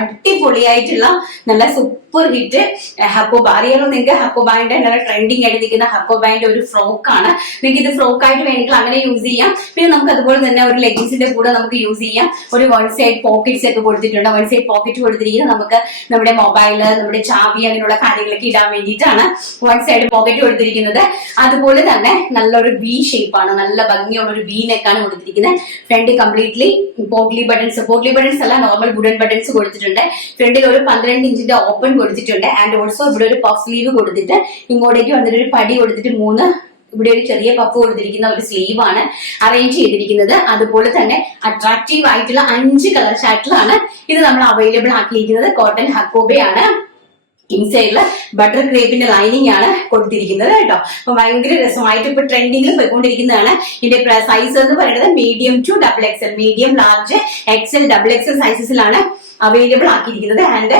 അടിപൊളിയായിട്ടുള്ള നല്ല super hit hakoba. അറിയാലോ നിങ്ങൾക്ക് ഹക്കോബാന്റെ ട്രെൻഡിങ് ആയിട്ട് നിൽക്കുന്ന ഹക്കോബാന്റെ ഒരു ഫ്രോക്കാണ്. നിങ്ങൾക്ക് ഇത് ഫ്രോക്ക് ആയിട്ട് വേണമെങ്കിൽ അങ്ങനെ യൂസ് ചെയ്യാം. പിന്നെ നമുക്ക് അതുപോലെ തന്നെ ഒരു ലെഗിൻസിന്റെ കൂടെ നമുക്ക് യൂസ് ചെയ്യാം. ഒരു വൺ സൈഡ് പോക്കറ്റ്സ് ഒക്കെ കൊടുത്തിട്ടുണ്ട്. വൺ സൈഡ് പോക്കറ്റ് കൊടുത്തിരിക്കുന്നത് നമുക്ക് നമ്മുടെ മൊബൈല്, നമ്മുടെ ചാവി അങ്ങനെയുള്ള കാര്യങ്ങളൊക്കെ ഇടാൻ വേണ്ടിയിട്ടാണ് വൺ സൈഡ് പോക്കറ്റ് കൊടുത്തിരിക്കുന്നത്. അതുപോലെ തന്നെ നല്ലൊരു വി ഷേപ്പാണ്, നല്ല ഭംഗിയുള്ള ഒരു വി നെക്കാണ് കൊടുത്തിരിക്കുന്നത്. ഫ്രണ്ട് കംപ്ലീറ്റ്ലി പോട്ട്ലി ബട്ടൺസ് അല്ല, നോർമൽ വുഡൻ ബട്ടൺസ് കൊടുത്തിട്ടുണ്ട്. ഫ്രണ്ടിൽ ഒരു 12 ഇഞ്ചിന്റെ ഓപ്പൺ കൊടുത്തിട്ടുണ്ട്. ആൻഡ് ഓൾസോ ഇവിടെ ഒരു പഫ് സ്ലീവ് കൊടുത്തിട്ട് ഇങ്ങോട്ടേക്ക് വന്നിട്ട് ഒരു പടി കൊടുത്തിട്ട് ഇവിടെ ഒരു ചെറിയ പഫ് കൊടുത്തിരിക്കുന്ന ഒരു സ്ലീവ് ആണ് അറേഞ്ച് ചെയ്തിരിക്കുന്നത്. അതുപോലെ തന്നെ അട്രാക്റ്റീവ് ആയിട്ടുള്ള 5 കളർ ചാർട്ടിലാണ് ഇത് നമ്മൾ അവൈലബിൾ ആക്കിയിരിക്കുന്നത്. കോട്ടൺ ഹക്കോബയാണ്. ഇൻസൈഡില് ബട്ടർ ക്രേപ്പിന്റെ ലൈനിങ് ആണ് കൊടുത്തിരിക്കുന്നത് കേട്ടോ. അപ്പൊ ഭയങ്കര രസമായിട്ട് ഇപ്പൊ ട്രെൻഡിങ്ങിൽ പോയിക്കൊണ്ടിരിക്കുന്നതാണ്. ഇതിന്റെ സൈസ് എന്ന് പറയുന്നത് medium to double XL, medium, large, XL, double XL സൈസസിലാണ് അവൈലബിൾ ആക്കിയിരിക്കുന്നത്. ആൻഡ്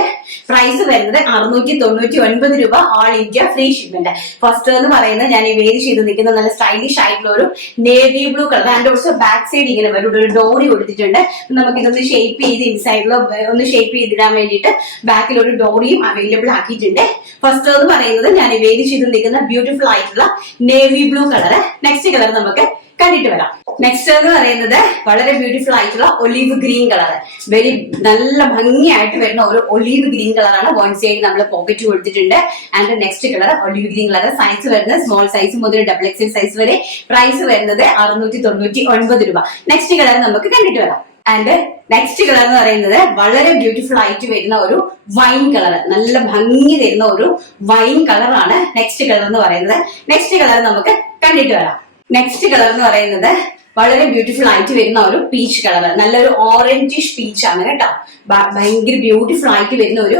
പ്രൈസ് വരുന്നത് 699 രൂപ, all India free shipment. First എന്ന് പറയുന്നത് ഞാൻ ഈ വേരി ചെയ്ത് നിൽക്കുന്ന നല്ല സ്റ്റൈലിഷ് ആയിട്ടുള്ള ഒരു navy blue colour. And also back side ഇങ്ങനെ വരും, ഒരു ഡോറി കൊടുത്തിട്ടുണ്ട്. നമുക്ക് ഇതൊന്ന് ഷേപ്പ് ചെയ്ത് ഇൻസൈഡിലോ ഒന്ന് ഷേപ്പ് ചെയ്തിടാൻ വേണ്ടിയിട്ട് ബാക്കിൽ ഒരു ഡോറിയും അവൈലബിൾ ആക്കിയിട്ടുണ്ട്. ഫസ്റ്റ് എന്ന് പറയുന്നത് ഞാൻ ഈ വേരി ചെയ്ത് നിൽക്കുന്ന ബ്യൂട്ടിഫുൾ ആയിട്ടുള്ള navy blue colour. Next colour നമുക്ക് കണ്ടിട്ട് വരാം. നെക്സ്റ്റ് എന്ന് പറയുന്നത് വളരെ ബ്യൂട്ടിഫുൾ ആയിട്ടുള്ള ഒലീവ് ഗ്രീൻ കളർ. വെരി നല്ല ഭംഗിയായിട്ട് വരുന്ന ഒരു ഒലീവ് ഗ്രീൻ കളറാണ്. വൺ സൈഡ് നമ്മൾ പോക്കറ്റ് കൊടുത്തിട്ടുണ്ട്. And next colour olive green colour. Size വരുന്നത് സ്മോൾ സൈസ് മുതൽ ഡബിൾ എക്സൽ സൈസ് വരെ. പ്രൈസ് വരുന്നത് 699 രൂപ. നെക്സ്റ്റ് കളർ നമുക്ക് കണ്ടിട്ട് വരാം. ആൻഡ് നെക്സ്റ്റ് കളർ എന്ന് പറയുന്നത് വളരെ ബ്യൂട്ടിഫുൾ ആയിട്ട് വരുന്ന ഒരു വൈൻ കളർ, നല്ല ഭംഗി തരുന്ന ഒരു വൈൻ കളറാണ് നെക്സ്റ്റ് കളർ എന്ന് പറയുന്നത്. നെക്സ്റ്റ് കളർ നമുക്ക് കണ്ടിട്ട് വരാം. നെക്സ്റ്റ് കളർ എന്ന് പറയുന്നത് വളരെ ബ്യൂട്ടിഫുൾ ആയിട്ട് വരുന്ന ഒരു പീച്ച് കളർ, നല്ലൊരു ഓറഞ്ചിഷ് പീച്ച് ആണ് കേട്ടോ. ഭയങ്കര ബ്യൂട്ടിഫുൾ ആയിട്ട് വരുന്ന ഒരു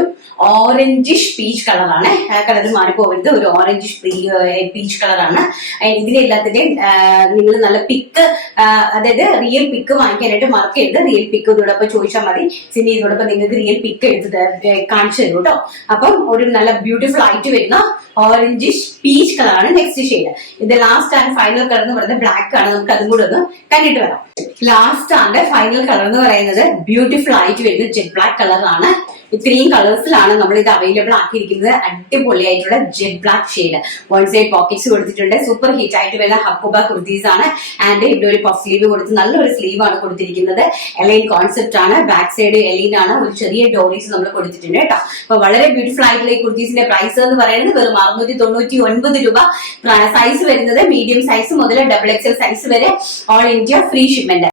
ഓറഞ്ചിഷ് പീച്ച് കളറാണ്. കളർ മാറിപ്പോകരുത്, ഒരു ഓറഞ്ചിഷ് പീച്ച് കളറാണ്. ഇതിലെല്ലാത്തിന്റെയും നിങ്ങൾ നല്ല പിക്ക്, അതായത് റിയൽ പിക്ക് വാങ്ങിക്കാനായിട്ട് മറക്കരുത്. റിയൽ പിക്ക് ഇതോടൊപ്പം ചോദിച്ചാൽ മതി. സിനി ഇതോടൊപ്പം നിങ്ങൾക്ക് റിയൽ പിക്ക് എടുത്ത് കാണിച്ചു തരും കേട്ടോ. അപ്പം ഒരു നല്ല ബ്യൂട്ടിഫുൾ ആയിട്ട് വരുന്ന ഓറഞ്ചിഷ് പീച്ച് കളറാണ് നെക്സ്റ്റ് ഷെയ്ഡ്. ഇത് ലാസ്റ്റ് ആൻഡ് ഫൈനൽ കളർ എന്ന് പറയുന്നത് ബ്ലാക്ക് ആണ്. നമുക്ക് അതും കൂടെ ഒന്ന് കണ്ടിട്ട് വരാം. ലാസ്റ്റ് ആൻഡ് ഫൈനൽ കളർ എന്ന് പറയുന്നത് ബ്യൂട്ടിഫുൾ ആയിട്ട് വരുന്ന ജെറ്റ് ബ്ലാക്ക് കളറാണ്. ഇത്രയും കളേഴ്സിലാണ് നമ്മൾ ഇത് അവൈലബിൾ ആക്കിയിരിക്കുന്നത്. അടിപൊളിയായിട്ടുള്ള jet black shade. One side pockets കൊടുത്തിട്ടുണ്ട്. സൂപ്പർ ഹിറ്റ് ആയിട്ട് വരുന്ന ഹക്കോബ കുർത്തീസ് ആണ്. ആൻഡ് ഇവിടെ ഒരു പഫ് സ്ലീവ് കൊടുത്ത് നല്ലൊരു സ്ലീവ് ആണ് കൊടുത്തിരിക്കുന്നത്. എലൈൻ കോൺസെപ്റ്റ് ആണ്. ബാക്ക് സൈഡ് എലൈൻ ആണ്. ഒരു ചെറിയ ഡോറീസ് നമ്മൾ കൊടുത്തിട്ടുണ്ട് കേട്ടോ. അപ്പൊ വളരെ ബ്യൂട്ടിഫുൾ ആയിട്ടുള്ള ഈ കുർത്തീസിന്റെ പ്രൈസ് എന്ന് പറയുന്നത് വെറും 699 രൂപ. സൈസ് വരുന്നത് മീഡിയം സൈസ് മുതൽ ഡബിൾ എക്സൽ സൈസ് വരെ, ഓൾ ഇന്ത്യ ഫ്രീ ഷിപ്മെന്റ്.